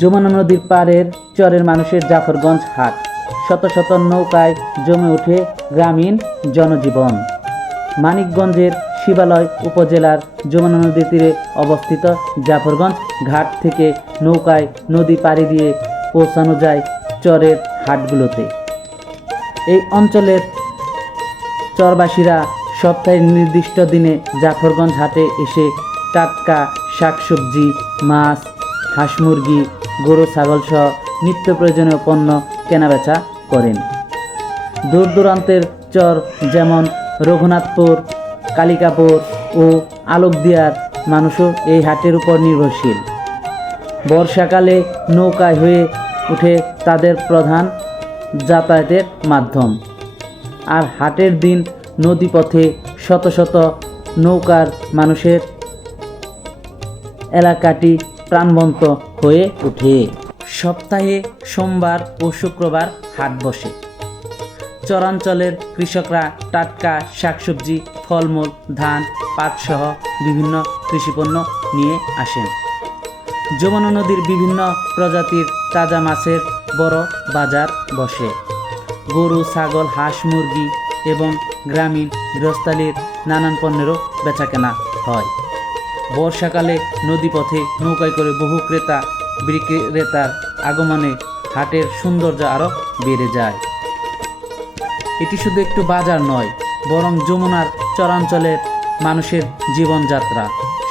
যমুনা নদীর পাড়ের চরের মানুষের জাফরগঞ্জ হাট। শত শত নৌকায় জমে ওঠে গ্রামীণ জনজীবন। মানিকগঞ্জের শিবালয় উপজেলার যমুনা নদীর তীরে অবস্থিত জাফরগঞ্জ ঘাট থেকে নৌকায় নদী পাড়ি দিয়ে পৌঁছানো যায় চরের হাটগুলোতে। এই অঞ্চলের চরবাসীরা সপ্তাহের নির্দিষ্ট দিনে জাফরগঞ্জ হাটে এসে টাটকা শাকসবজি, মাছ, হাঁস মুরগি, গরু ছাগল সহ নিত্য প্রয়োজনীয় পণ্য কেনাবেচা করেন। দূর দূরান্তের চর যেমন রঘুনাথপুর, কালিকাপুর ও আলোকদিয়ার মানুষও এই হাটের উপর নির্ভরশীল। বর্ষাকালে নৌকায় হয়ে ওঠে তাদের প্রধান যাতায়াতের মাধ্যম। আর হাটের দিন নদীপথে শত শত নৌকার মানুষের এলাকাটি প্রাণবন্ত হয়ে ওঠে। সপ্তাহে সোমবার ও শুক্রবার হাট বসে। চরাঞ্চলের কৃষকরা টাটকা শাকসবজি, ফলমূল, ধান, পাটসহ বিভিন্ন কৃষিপণ্য নিয়ে আসেন। যমুনা নদীর বিভিন্ন প্রজাতির তাজা মাছের বড় বাজার বসে। গরু, ছাগল, হাঁস মুরগি এবং গ্রামীণ গৃহস্থালির নানান পণ্যেরও বেচাকেনা হয়। বর্ষাকালে নদীপথে নৌকায় করে বহু ক্রেতা বিক্রেতার আগমনে হাটের সৌন্দর্য আরও বেড়ে যায়। এটি শুধু একটু বাজার নয়, বরং যমুনার চরাঞ্চলের মানুষের জীবনযাত্রা,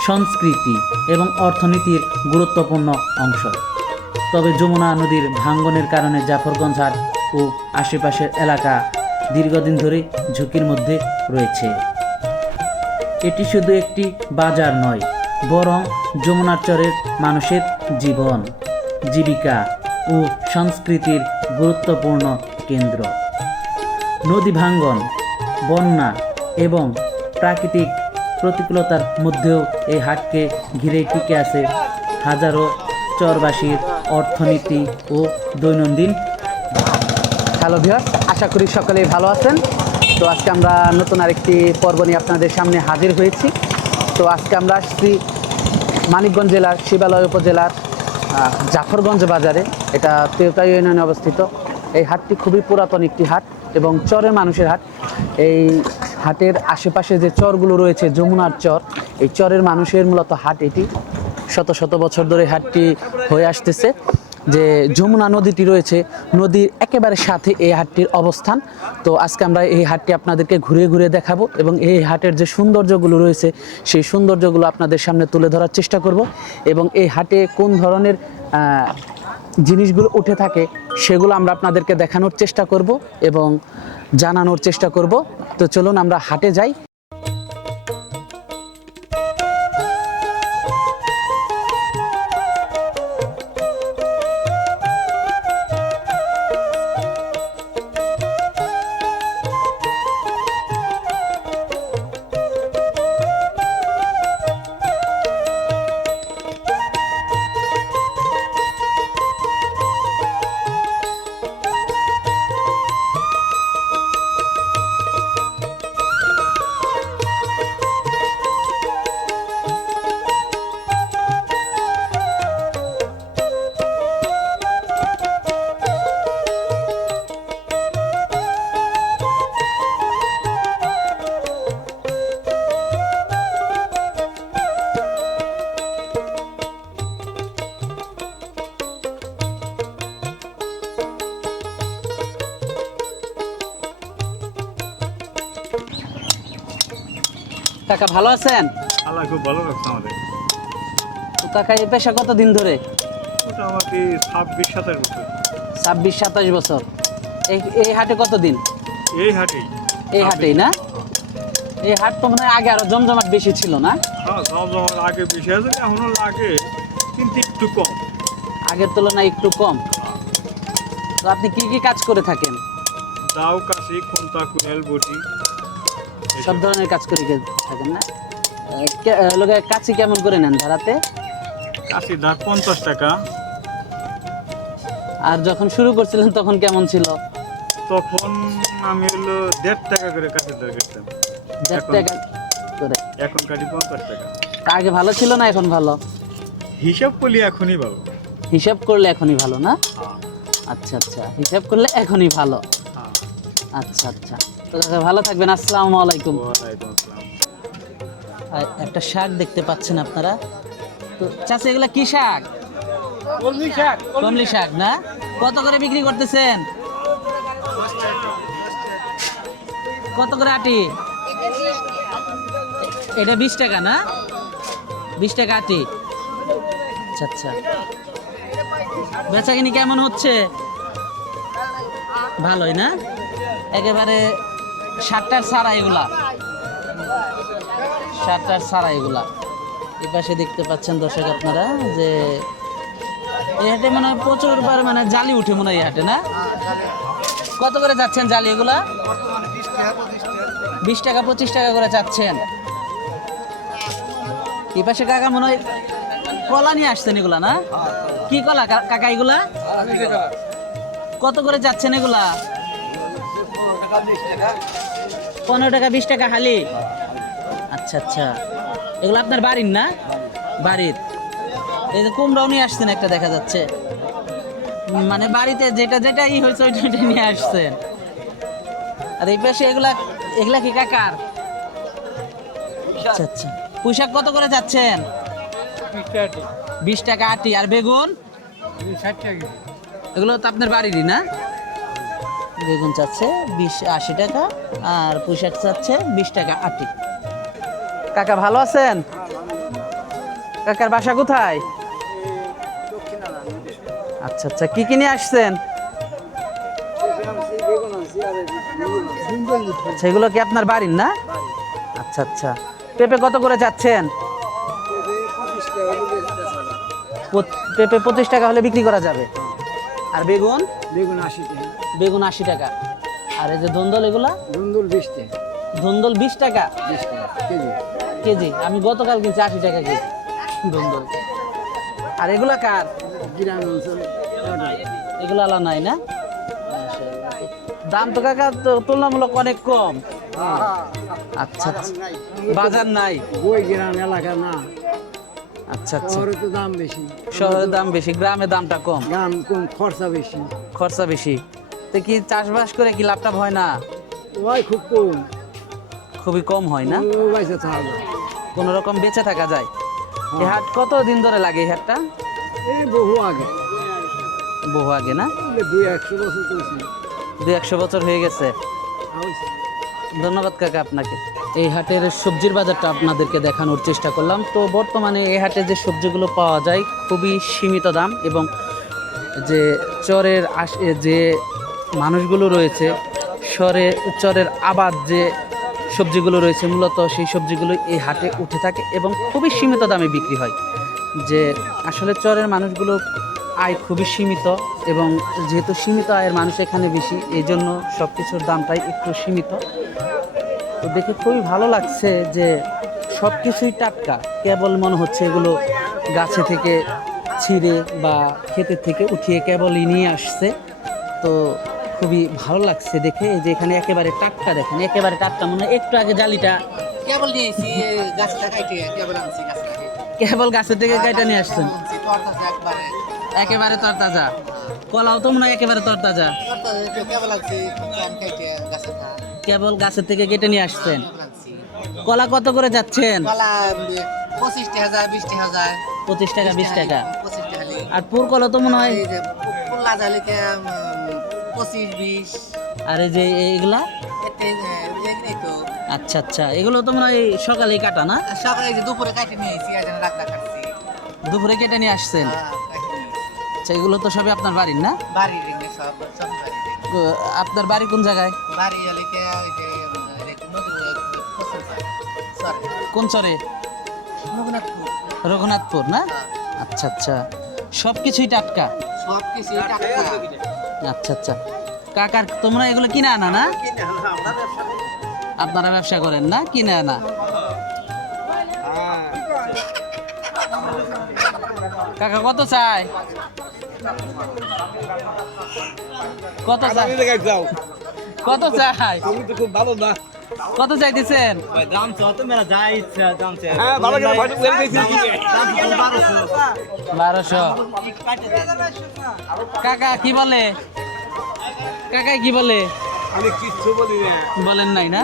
সংস্কৃতি এবং অর্থনীতির গুরুত্বপূর্ণ অংশ। তবে যমুনা নদীর ভাঙ্গনের কারণে জাফরগঞ্জ হাট ও আশেপাশের এলাকা দীর্ঘদিন ধরে ঝুঁকির মধ্যে রয়েছে। এটি শুধু একটি বাজার নয়, বরং যমুনার চরের মানুষের জীবন, জীবিকা ও সংস্কৃতির গুরুত্বপূর্ণ কেন্দ্র। নদী ভাঙ্গন, বন্যা এবং প্রাকৃতিক প্রতিকূলতার মধ্যেও এই হাটকে ঘিরে টিকে আছে হাজারো চরবাসীর অর্থনীতি ও দৈনন্দিন। হ্যালো ভিউয়ার্স, আশা করি সকলেই ভালো আছেন। তো আজকে আমরা নতুন আরেকটি পর্ব নিয়ে আপনাদের সামনে হাজির হয়েছি। তো আজকে আমরা আসছি মানিকগঞ্জ জেলার শিবালয় উপজেলার জাফরগঞ্জ বাজারে। এটা তেওতা ইউনিয়নে অবস্থিত। এই হাটটি খুবই পুরাতন একটি হাট এবং চরের মানুষের হাট। এই হাটের আশেপাশে যে চরগুলো রয়েছে, যমুনার চর, এই চরের মানুষের মূলত হাট এটি। শত শত বছর ধরে হাটটি হয়ে আসতেছে। যে যমুনা নদীটি রয়েছে, নদীর একেবারে সাথে এই হাটটির অবস্থান। তো আজকে আমরা এই হাটটি আপনাদেরকে ঘুরে ঘুরে দেখাবো এবং এই হাটের যে সৌন্দর্যগুলো রয়েছে সেই সৌন্দর্যগুলো আপনাদের সামনে তুলে ধরার চেষ্টা করব এবং এই হাটে কোন ধরনের জিনিসগুলো উঠে থাকে সেগুলো আমরা আপনাদেরকে দেখানোর চেষ্টা করব এবং জানানোর চেষ্টা করব। তো চলুন আমরা হাটে যাই। কাকা ভালো আছেন? আল্লাহ খুব ভালো রাখছে আমাদের। তো কাকা এই পেশা কতদিন ধরে? মোটামুটি 26-27 বছর। 26-27 বছর। এই হাটে কতদিন? এই হাটেই। এই হাটেই না? এই হাট তো মনে হয় আগে আরো জমজমাট বেশি ছিল না? হ্যাঁ, জমজমাট আগে বেশি আছে, এখনো লাগে কিন্তু একটু কম। আগের তুলনায় একটু কম। তো আপনি কি কি কাজ করে থাকেন? দাও, কাশি, খুন্তা, কুড়াল, বটি, সব ধরনের কাজ করে থাকেন না? কাছি কেমন করে নেন ভাড়াতে? কাশি ধার 50 টাকা। আর যখন শুরু করছিলেন তখন কেমন ছিল? তখন আমি হলো 1.5 টাকা করে কাশির ধার কাটতাম। 1.5 টাকা করে? এখন কাটি 50 টাকা। তা আগে ভালো ছিল না এখন ভালো? হিসাব করলে এখনই ভালো। হিসাব করলে এখনই ভালো না? আচ্ছা আচ্ছা, হিসাব করলে এখনই ভালো। আচ্ছা আচ্ছা, তো কাকা ভালো থাকবেন, আসসালামু আলাইকুম। ওয়ালাইকুম আসসালাম। আর একটা শাক দেখতে পাচ্ছেন আপনারা, তো চাচা এগুলা কি শাক? কমলি শাক না? কত করে বিক্রি করতেছেন? কত করে আটি? এটা 20 টাকা না? 20 টাকা আটি। আচ্ছা আচ্ছা, বেচাকিনি কেমন হচ্ছে? ভালোই না? একেবারে 60টার ছাড়া এগুলা, 60টার ছাড়া এগুলা। এই পাশে দেখতে পাচ্ছেন দর্শক আপনারা যে এই হাটে মনে হয় প্রচুর পরিমাণে জালি উঠে মনে হয় এই হাটে না? কত করে যাচ্ছেন জালি এগুলা? 20 টাকা 25 টাকা করে যাচ্ছেন। এই পাশে কাকা মনে হয় কলা নিয়ে আসছেন এগুলা না? কি কলা কাকা এগুলা? কত করে যাচ্ছেন এগুলা? 15 টাকা 20 টাকা হালি। আচ্ছা আচ্ছা, এগুলো আপনার বাড়ির না? বাড়ির। এই যে কুমড়াও নিয়ে আসছেন একটা দেখা যাচ্ছে, মানে বাড়িতে যেটা যেটা ই হয়েছে ওইটা ওইটা নিয়ে আসছেন। আর এই পাশে এগুলা এগুলা কি কাকার? আচ্ছা আচ্ছা, পুঁইশাক কত করে যাচ্ছেন? 20 টাকা আটি। আর বেগুন? 60 টাকা। এগুলো তো আপনার বাড়িরই না? বেগুন চাচ্ছে 80 টাকা আর পুঁইশাক চাচ্ছে 20 টাকা আটি। কাকা ভালো আছেন? কাকার বাসা কোথায়? আচ্ছা আচ্ছা, কি কিনে আসছেন? সেগুলো কি আপনার বাড়ির না? আচ্ছা আচ্ছা, পেঁপে কত করে যাচ্ছেন? পেঁপে 25 টাকা হলে বিক্রি করা যাবে। আর বেগুন? বেগুন 80 টাকা। বেগুন 80 টাকা। আর এই যে ধুন্দল এগুলা? ধুন্দুল 20 টাকা। ধুন্দল 20 টাকা 20 টাকা কেজি। কেজি। আমি গতকাল কিনছি 80 টাকা কেজি ধুন্দল। আর এগুলা কার? গ্রাম অঞ্চলে এগুলো আলা নাই না? দাম তো কাকা তুলনামূলক অনেক কম। আচ্ছা আচ্ছা, বাজার নাই। বই গ্রাম এলাকা না, আচ্ছা আচ্ছা, শহরে তো দাম বেশি। শহরের দাম বেশি, গ্রামে দামটা কম, দাম কম, খরচা বেশি। খরচা বেশি। তো কি চাষবাস করে কি লাভটা হয় না? ওই খুব কম, খুবই কম হয় না? ও পয়সা থাকবে। কোন রকম বেঁচে থাকা যায়। এই হাট কত দিন ধরে লাগে? এই হাটটা এই বহু আগে, বহু আগে না? 200-100 বছর চলছে। 200 বছর হয়ে গেছে। ধন্যবাদ কাকা আপনাকে। এই হাটের সবজির বাজারটা আপনাদেরকে দেখানোর চেষ্টা করলাম। তো বর্তমানে এই হাটে যে সবজিগুলো পাওয়া যায় খুবই সীমিত দাম, এবং যে চরের যে মানুষগুলো রয়েছে, চরের আবাদ যে সবজিগুলো রয়েছে মূলত সেই সবজিগুলো এই হাটে উঠে থাকে এবং খুবই সীমিত দামে বিক্রি হয়। যে আসলে চরের মানুষগুলো আয় খুবই সীমিত, এবং যেহেতু সীমিত আয়ের মানুষ এখানে বেশি, এই জন্য সব কিছুর দামটাই একটু সীমিত। তো দেখে খুবই ভালো লাগছে যে সব কিছুই টাটকা, কেবল মনে হচ্ছে এগুলো গাছে থেকে ছিঁড়ে বা ক্ষেতের থেকে উঠিয়ে কেবলই নিয়ে আসছে। তো খুবই ভালো লাগছে দেখে। এই যে এখানে একেবারে টাটকা, দেখেন একেবারে টাটকা, মনে হয় একটু আগে জালিটা কেবল নিয়েছি গাছটা কাইটে কেবল আনছি গাছ থেকে। কেবল গাছের থেকে কেটে নিয়ে আসছেন, তরতাজা একবারে। একেবারে তরতাজা। কলাও তো মনে হয় একেবারে তরতাজা, তরতাজা তো কেবল আনছি কান কাইটে গাছে থা। কেবল গাছের থেকে কেটে নিয়ে আসছেন। কেবল আনছি। কলা কত করে যাচ্ছেন? কলা 25 টাকা যায়, 20 টাকা যায়। 25 টাকা 20 টাকা। 25 টাকা লি। আর পুর কলা তো মনে হয়, এই যে পুল্লা জালিতে 25-20। আর এই যে এগুলা, এতে এগুলাই তো। আচ্ছা আচ্ছা, এগুলো তো মনে হয় সকালেই কাটা না? আর সকালে এই যে দুপুরে কাটে নিয়েছি, আজ রাখা কাটছি। দুপুরে কেটে নিয়ে আসছেন। কাটে নিয়েছি। আচ্ছা, এগুলো তো সবই আপনার বাড়ির না? বাড়ির রিঙ্গে সব সব বাড়ির। আপনার বাড়ি কোন জায়গায়? বাড়ি জালিতে ওই যে নদী পছন্দ হয়। সরি। কোন চরে? রঘুনাথপুর। রঘুনাথপুর না? আচ্ছা আচ্ছা, সব কিছুই টাটকা। সব কিছু টাটকা। আচ্ছা আচ্ছা, কাকার তোমরা এগুলো কিনে আনা না? আপনারা ব্যবসা করেন না, কিনে আনা? কাকা কত চাই? কত চাই? কত চাই? তুমি তো খুব ভালো না। কত চাইতেছেন? দাম তো মেরা যা ইচ্ছা দাম চাই। হ্যাঁ ভালো করে ফটো তুলে দিয়েছি 1200। কাকা কি বলে? কাকা কি বলে? আমি কিচ্ছু বলি না বলেন নাই না?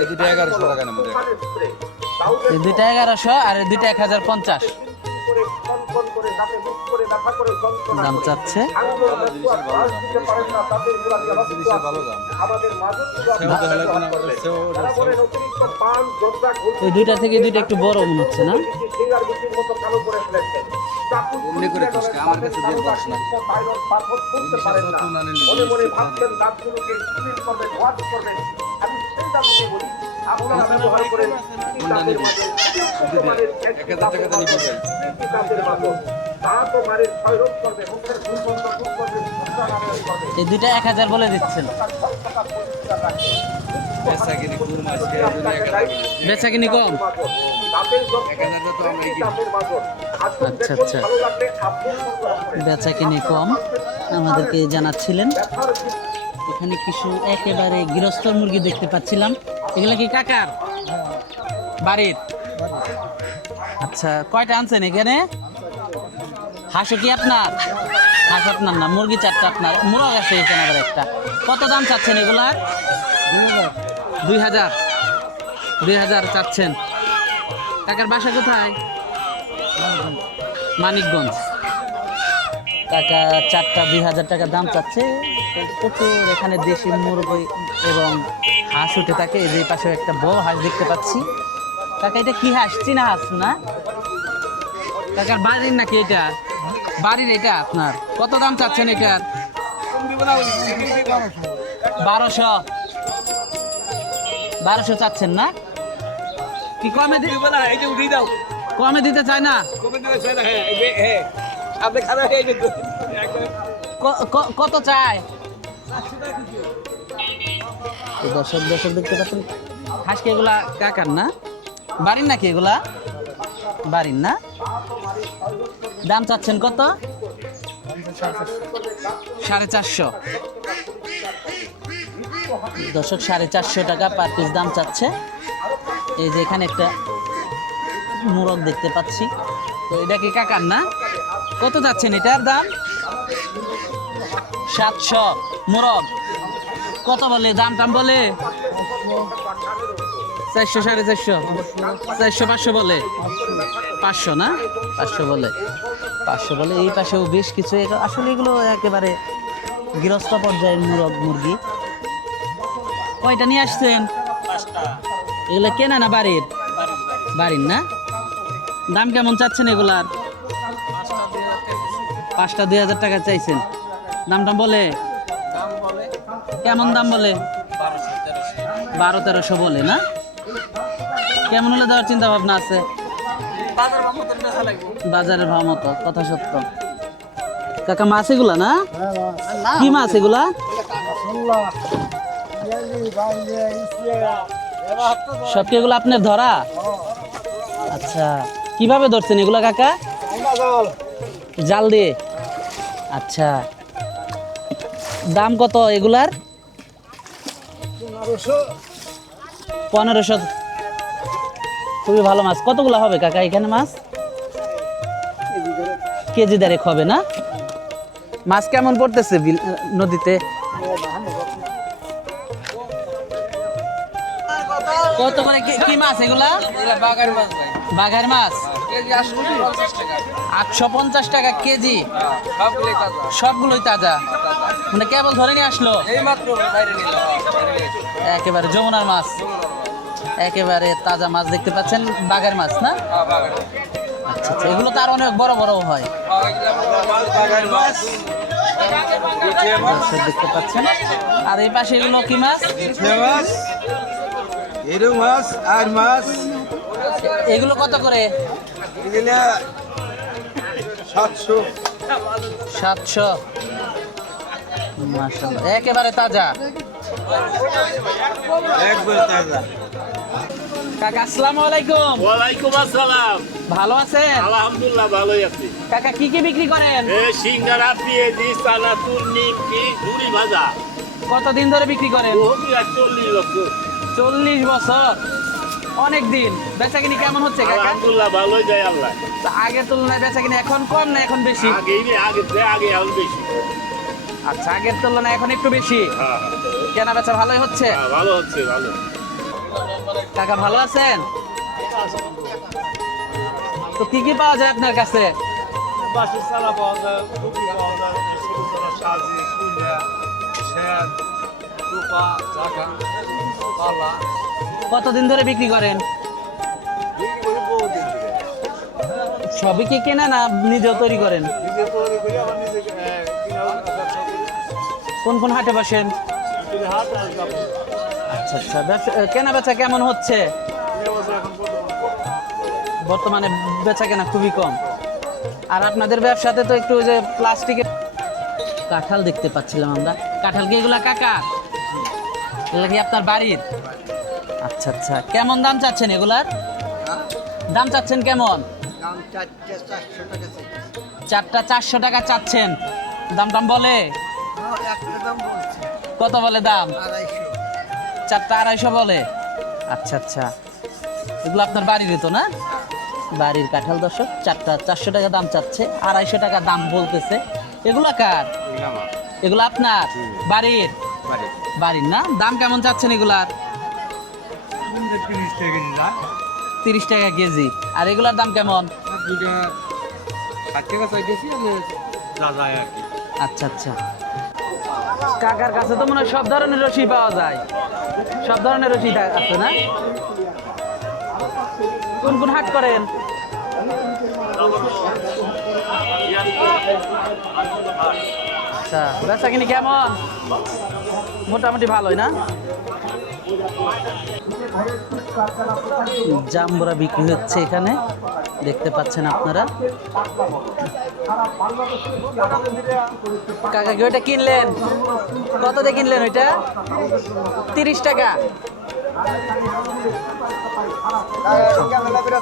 এই দুটো 1100 টাকা নেব এই দুইটা 1100 আর এই দুইটা 1050 দাম চাচ্ছে। ভালো দাম এই দুইটা থেকে এই দুইটা একটু বড় মনে হচ্ছে না? এমনি করে খুশকা আমার কাছে দিয়ে বস না এই দুইটা 1000 বলে দিচ্ছেন। বেচা কিনি কম? আচ্ছা আচ্ছা, বেচা কিনি কম আমাদেরকে জানাচ্ছিলেন। এখানে কিছু একেবারে গৃহস্থ মুরগি দেখতে পাচ্ছিলাম। এগুলা কি কাকার বাড়ির? আচ্ছা, কয়টা আনছেন এখানে? হাঁসও কি আপনার? হাঁস আপনার না, মুরগি 4টা আপনার। মুরগ আছে এখানে আবার একটা। কত দাম চাচ্ছেন এগুলার? 2000। 2000 চাচ্ছেন। কাকার বাসা কোথায়? মানিকগঞ্জ। কাকা 4টা 2000 টাকা দাম চাচ্ছে। প্রচুর এখানে দেশি মুরগি এবং হাঁস উঠে থাকে। এই যে পাশে একটা বড় হাঁস দেখতে পাচ্ছি। কাকা এটা কি হাঁস? চীনা হাঁস না? কাকার বাড়ির নাকি এটা? বাড়ির এটা আপনার? কত দাম চাচ্ছেন এটার? 1200। 1200 চাচ্ছেন না? কি কমে দিতে? কমে দিতে চায় না? কত চায়? দর্শক দেখতে পাচ্ছেন হাঁসকে, এগুলা কাকার না? বাড়ির নাকি এগুলা? বাড়ির না? দাম চাচ্ছেন কত? 450। দর্শক 450 টাকা পার পিস দাম চাচ্ছে। এই যে এখানে একটা মোরগ দেখতে পাচ্ছি। তো এটা কি কাকার না? কত যাচ্ছেন এটার দাম? 700। মোরগ কত বলে? দাম টাম বলে? 400, 450, 400, 500 বলে? 500 না? 500 বলে। 500 বলে। এই পাশেও বেশ কিছু। আসলে এগুলো একেবারে গৃহস্থ পর্যায়ের মোরগ মুরগি। কয়টা নিয়ে আসছেন? 5টা। এগুলো কেনা না বাড়ির? বাড়ির না? দাম কেমন চাচ্ছেন এগুলার? 5টা 2000 টাকা চাইছেন। দামটা বলে? কেমন দাম বলে? 1200-1300 বলে না? কেমন হলে দেওয়ার চিন্তা ভাবনা আছে? বাজারের ভাব মতো, কথা সত্য। কাকা মাছ এগুলা না? কি মাছ এগুলা? সব কি এগুলো আপনার ধরা? আচ্ছা, কিভাবে ধরছেন এগুলা কাকা? জাল দিয়ে। আচ্ছা, দাম কত এগুলার? 1500। খুবই ভালো মাছ। কতগুলো হবে কাকা এখানে মাছ? কেজি দেড়েক হবে না? মাছ কেমন পড়তেছে নদীতে? কত করে কি মাছ এগুলা? বাগার মাছ ভাই, বাঘার মাছ কেজি 850 টাকা। 850 টাকা কেজি। সবগুলোই তাজা। সবগুলোই তাজা। মানে কেবল ধরে নিয়ে আসলো? এই মাত্র বাইরে নিলাম। একেবারে যমুনার মাছ, একেবারে তাজা মাছ দেখতে পাচ্ছেন। বাঘের মাছ না? বাগার। আচ্ছা আচ্ছা, এগুলো তো আর অনেক বড় বড় হয়। বাগার মাছ। দর্শক দেখতে পাচ্ছেন। আর এই পাশে এগুলো কি মাছ? মাছ, এরু মাছ আর মাছ। এগুলো কত করে? এগুলা 700। 700। মাশাআল্লাহ, একেবারে তাজা। একবার তাজা। কাকা আসসালামু আলাইকুম। ওয়ালাইকুম আসসালাম। ভালো আছেন? আলহামদুলিল্লাহ ভালোই আছি। কাকা কি কি বিক্রি করেন? সিঙ্গারা, পেঁয়াজি, চানাচুর, নিমকি, ঝুড়ি ভাজা। কতদিন ধরে বিক্রি করেন? বহুত আর 40 লক্ষ। 40 বছর, অনেক দিন। বেচাকিনি কেমন হচ্ছে কাকা? আলহামদুলিল্লাহ ভালোই যায় আল্লাহ। তা আগের তুলনায় বেচাকিনি এখন কম না এখন বেশি? আগে আরো বেশি। আচ্ছা, আগের তুলনায় এখন একটু বেশি। হ্যাঁ, কেনা বেচা ভালোই হচ্ছে। হ্যাঁ, ভালো হচ্ছে ভালো। কাকা ভালো আছেন? তো কি কি পাওয়া যায় আপনার কাছে? বাসের চালা পাওয়া যায়, টুপি পাওয়া যায়, ছোট ছোট সাজি, কুইয়া, শ্যাল, টুপা, চাকা, পালা। কতদিন ধরে বিক্রি করেন? বিক্রি করি বহুদিন থেকে। সবই কি কেনা না নিজেও তৈরি করেন? নিজে তৈরি করি, আবার নিজে কিনা ব্যবসা করি। কোন কোন হাটে বসেন? যদি হাট আর যাবো। আচ্ছা আচ্ছা, ব্যবসা কেনা বেচা কেমন হচ্ছে? এই বছর এখন বর্তমান বর্তমানে বেচা কেনা খুবই কম। আর আপনাদের ব্যবসাতে তো একটু ওই যে প্লাস্টিকের কাঁঠাল দেখতে পাচ্ছিলাম আমরা। কাঁঠাল কি এগুলা কাকা? এগুলা কি আপনার বাড়ির? আচ্ছা আচ্ছা, কেমন দাম চাচ্ছেন এগুলার? দাম চাচ্ছেন কেমন? দাম 400 টাকা চাই। চারটা 400 টাকা চাচ্ছেন। দাম টাম বলে? একটা দাম বলছে কত বলে দাম? 250। চারটা 250 বলে। আচ্ছা আচ্ছা, এগুলো আপনার বাড়িরই তো না? বাড়ির কাঁঠাল দর্শক, চারটা 400 টাকা দাম চাচ্ছে, 250 টাকা দাম বলতেছে। এগুলা কার? এগুলো আপনার বাড়ির? বাড়ির না? দাম কেমন চাচ্ছেন এগুলার? 30 টাকা কেজি না? 30 টাকা কেজি। আর এগুলার দাম কেমন? দুইটা 60 টাকা চাইতেছি, যা যায় আর কি। আচ্ছা আচ্ছা, কাকার কাছে তো মনে হয় সব ধরনের রশি পাওয়া যায়। সব ধরনের রশি আছে না? কোন কোন হাট করেন? আচ্ছা, বেচা কিনি কেমন? মোটামুটি ভালোই না? জাম্বুরা বিক্রি হচ্ছে এখানে, দেখতে পাচ্ছেন আপনারা। কাকা কি ওইটা কিনলেন? কত দিয়ে কিনলেন ওইটা? 30 টাকা।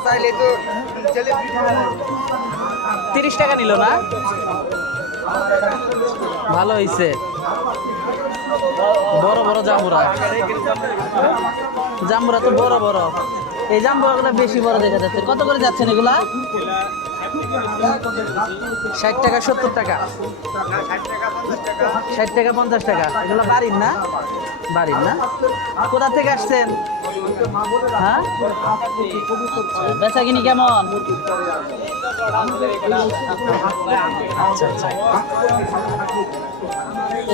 চাইলে তো 30 টাকা নিল না? ভালো হয়েছে। বড় বড় জাম্বুরা, জাম্বুরা তো বড় বড়। এই জাম্বুরা গুলো বেশি বড় দেখা যাচ্ছে। কত করে যাচ্ছেন এগুলা? 60 টাকা 70 টাকা, 60 টাকা 50 টাকা। এগুলো বাড়ির না? বাড়ির না? কোথা থেকে আসছেন? হ্যাঁ, বেচা কিনি কেমন? আচ্ছা আচ্ছা,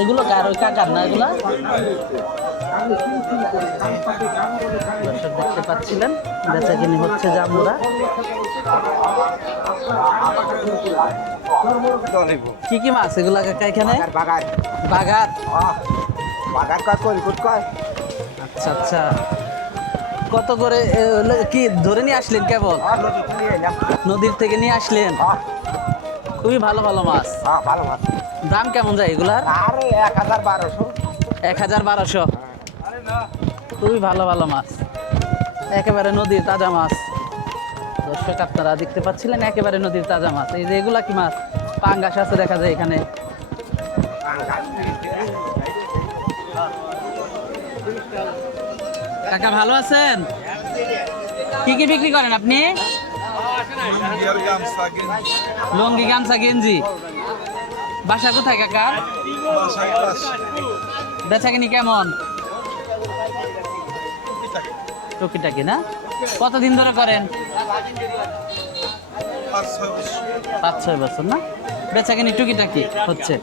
এগুলো কার? ওই কাকার না এগুলা? দর্শক দেখতে পাচ্ছিলেন, বেচা কিনি হচ্ছে জাম্বুরা। কি কি মাছ এগুলা কাকা এখানে? বাগার বাগার। বাগার কয় কলিকুট কয়। আচ্ছা আচ্ছা, কত করে কি ধরে নিয়ে আসলেন কেবল? নদীর থেকে নিয়ে আসলেন? খুবই ভালো ভালো মাছ। ভালো মাছ। দাম কেমন যায় এগুলার? আরে 1000-1200। 1000-1200। খুবই ভালো ভালো মাছ, একেবারে নদীর তাজা মাছ। দর্শক আপনারা দেখতে পাচ্ছিলেন, একেবারে নদীর তাজা মাছ। এই যে এগুলা কি মাছ? পাঙ্গাস আছে দেখা যায় এখানে। কাকা ভালো আছেন? কি কি বিক্রি করেন আপনি? লুঙ্গি, গামছা, গেঞ্জি। বাসা কোথায় কাকা? বেচাকিনি কেমন? টুকিটাকি না? কতদিন ধরে করেন? 5-6 বছর না? বেচাকিনি টুকিটাকি হচ্ছে।